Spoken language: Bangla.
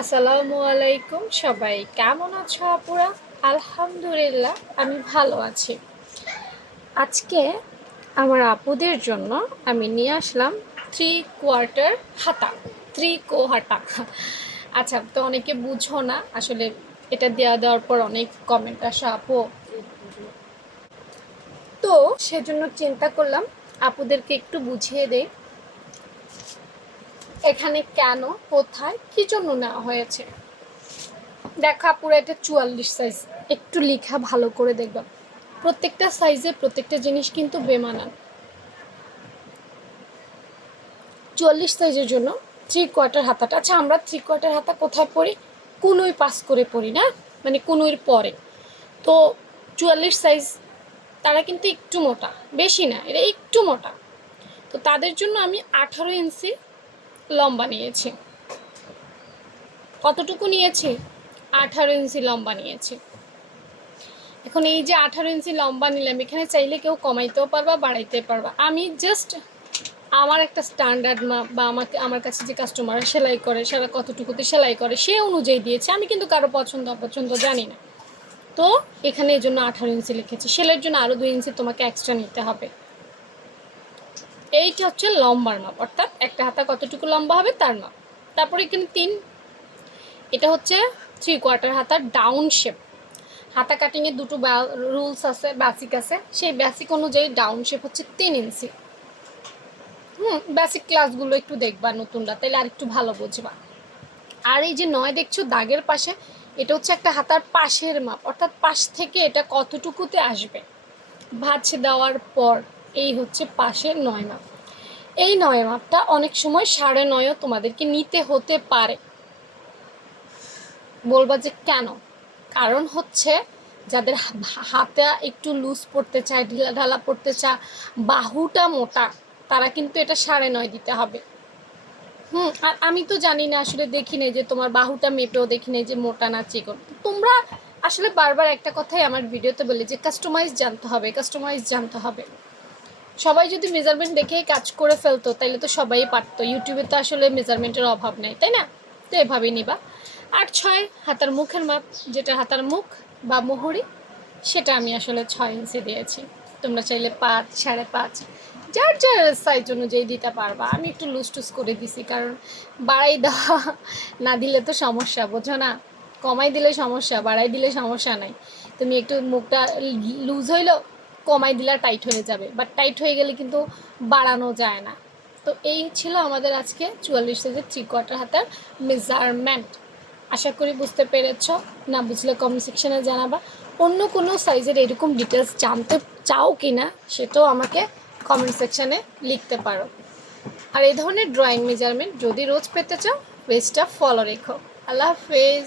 আসসালামু আলাইকুম সবাই, কেমন আছো আপুরা? আলহামদুলিল্লাহ আমি ভালো আছি। আজকে আমার আপুদের জন্য আমি নিয়ে আসলাম 3/4 হাতা, 3/4 হাতা। আচ্ছা, তো অনেকে বুঝো না আসলে। এটা দেওয়ার পর অনেক কমেন্ট আসে আপু, তো সেজন্য চিন্তা করলাম আপুদেরকে একটু বুঝিয়ে দেই এখানে কেন, কোথায়, কি জন্য নেওয়া হয়েছে। দেখা পুরো এটা 44 সাইজ, একটু লেখা ভালো করে দেখবা। প্রত্যেকটা সাইজে প্রত্যেকটা জিনিস কিন্তু বেমানান। 44 সাইজের জন্য 3/4 হাতাটা। আচ্ছা, আমরা 3/4 হাতা কোথায় পরি? কুনুই পাস করে পরি না, মানে কুনুইয়ের পরে। তো 44 সাইজ তারা কিন্তু একটু মোটা, বেশি না, এটা একটু মোটা। তো তাদের জন্য আমি 18 ইঞ্চি লম্বা নিয়েছি। কতটুকু নিয়েছি? 18 ইঞ্চি লম্বা নিয়েছি। এখন এই যে 18 ইঞ্চি লম্বা নিলাম, এখানে চাইলে কেউ কমাইতেও পারবা, বাড়াইতে পারবা। আমি জাস্ট আমার একটা স্ট্যান্ডার্ড মাপ, বা আমার কাছে যে কাস্টমার সেলাই করে সেটা কতটুকুতে সেলাই করে সে অনুযায়ী দিয়েছে। আমি কিন্তু কারো পছন্দ অপছন্দ জানি না। তো এখানে এই জন্য 18 ইঞ্চি লিখেছি। সেলাইয়ের জন্য আরও 2 ইঞ্চি তোমাকে এক্সট্রা নিতে হবে। এইটা হচ্ছে লম্বার মাপ, অর্থাৎ একটা হাতা কতটুকু লম্বা হবে তার মাপ। তারপরে এখানে 3, এটা হচ্ছে 3/4 হাতার ডাউন শেপ। হাতা কাটিংয়ে দুটো রুলস আছে, বেসিক আছে। সেই বেসিক অনুযায়ী ডাউন শেপ হচ্ছে 3 ইঞ্চি। বেসিক ক্লাসগুলো একটু দেখবা নতুনরা, তাইলে আর একটু ভালো বুঝবা। আর এই যে 9 দেখছো দাগের পাশে, এটা হচ্ছে একটা হাতার পাশের মাপ, অর্থাৎ পাশ থেকে এটা কতটুকুতে আসবে ভাঁজ দেওয়ার পর। এই হচ্ছে পাশের 9 মাপ। এই 9 মাপটা অনেক সময় 9.5ও তোমাদেরকে নিতে হতে পারে। বলবা যে কেন? কারণ হচ্ছে যাদের হাতে একটু লুজ পড়তে চায়, ঢিলা ঢালা পড়তে চায়, বাহুটা মোটা, তারা কিন্তু এটা 9.5 দিতে হবে। আর আমি তো জানি না, আসলে দেখি নাই যে তোমার বাহুটা মেপেও দেখি নাই যে মোটা না চিকন। তোমরা আসলে বারবার একটা কথাই আমার ভিডিওতে বলি যে কাস্টমাইজ জানতে হবে, কাস্টমাইজ জানতে হবে। সবাই যদি মেজারমেন্ট দেখেই কাজ করে ফেলতো তাইলে তো সবাই পারতো। ইউটিউবে তো আসলে মেজারমেন্টের অভাব নেই, তাই না? তো এভাবেই নিবা। 8/6 হাতার মুখের মাপ, যেটা হাতার মুখ বা মোহরি, সেটা আমি আসলে 6 ইঞ্চি দিয়েছি। তোমরা চাইলে 5, 5.5, যার যার সাইজ অনুযায়ী দিতে পারবা। আমি একটু লুজ টুজ করে দিছি, কারণ বাড়াই দেওয়া না দিলে তো সমস্যা, বোঝো না? কমাই দিলে সমস্যা, বাড়াই দিলে সমস্যা নাই। তুমি একটু মুখটা লুজ হইলো, কমাই দিলে টাইট হয়ে যাবে, বাট টাইট হয়ে গেলে কিন্তু বাড়ানো যায় না। তো এই ছিল আমাদের আজকে 44 সাইজের 3/4 হাতার মেজারমেন্ট। আশা করি বুঝতে পেরেছ। না বুঝলে কমেন্ট সেকশনে জানাবা। অন্য কোনো সাইজের এরকম ডিটেলস জানতে চাও কি না সেটাও আমাকে কমেন্ট সেকশনে লিখতে পারো। আর এই ধরনের ড্রয়িং মেজারমেন্ট যদি রোজ পেতে চাও, পেজটা ফলো রেখো। আল্লাহ হাফেজ।